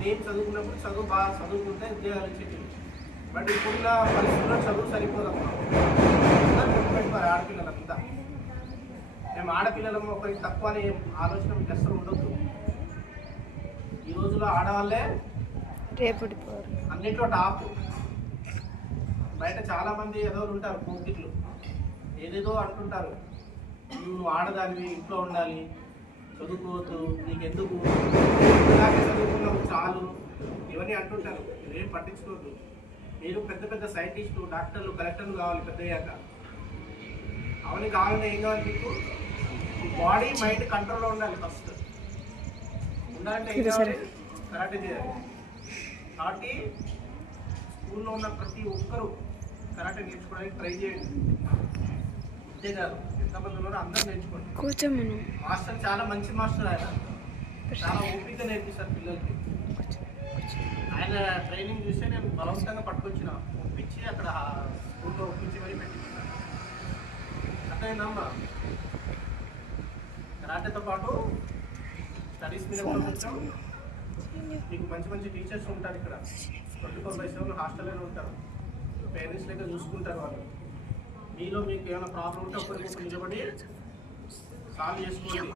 నేను చదువుకున్నప్పుడు చదువు బాగా చదువుకుంటే ఉద్యోగాలు వచ్చేవి. బట్ ఇప్పుడున్న పరిస్థితుల్లో చదువు సరిపోదమ్మా. అందరూ గుర్తుపెట్టుకోవాలి ఆడపిల్లలంతా. మేము ఆడపిల్లలము ఒకరికి తక్కువ అనే ఆలోచన మీకు అసలు ఉండొద్దు. ఈ రోజుల్లో ఆడవాళ్ళే రేపటి అన్నింటిలో టాప్. బయట చాలామంది ఏదో ఉంటారు పోకిట్లు, ఏదేదో అంటుంటారు. నువ్వు ఆడదానివి, ఇంట్లో ఉండాలి, చదువుకోవద్దు, నీకెందుకు, ఇలాగే చదువుకున్నావు చాలు, ఇవన్నీ అంటుంటారు. మీరేం పట్టించుకోవద్దు. మీరు పెద్ద పెద్ద సైంటిస్టు, డాక్టర్లు, కలెక్టర్లు కావాలి పెద్ద అయ్యాక. అవన్నీ కావాలంటే ఏం కావాలి మీకు? బాడీ మైండ్ కంట్రోల్లో ఉండాలి. ఫస్ట్ ఉండాలంటే ఏం కావాలి? కరాటే చేయాలి. కాబట్టి స్కూల్లో ఉన్న ప్రతి ఒక్కరూ కరాటే నేర్చుకోవడానికి ట్రై చేయండి. అంతే కాదు, ఎంతమంది ఉన్నారో అందరూ నేర్చుకోండి. మాస్టర్ చాలా మంచి మాస్టర్. ఆయన చాలా ఓపిక నేర్పిస్తారు పిల్లలకి. ఆయన ట్రైనింగ్ చూస్తే నేను బలవంతంగా పట్టుకొచ్చిన, ఒప్పించి అక్కడ స్కూల్లో ఒప్పించి మరీ పెట్టించిన. అర్థమైందమ్మా? కరాటేతో పాటు స్టడీస్ మీద కూడా కొంచెం మీకు మంచి మంచి టీచర్స్ ఉంటారు ఇక్కడ. 24/7 హాస్టల్లోనే ఉంటారు. పేరెంట్స్ లెక్క చూసుకుంటారు వాళ్ళు. మీలో మీకు ఏమైనా ప్రాబ్లం ఉంటే ఒకరికొకరు నిలబడి సాల్వ్ చేసుకోండి.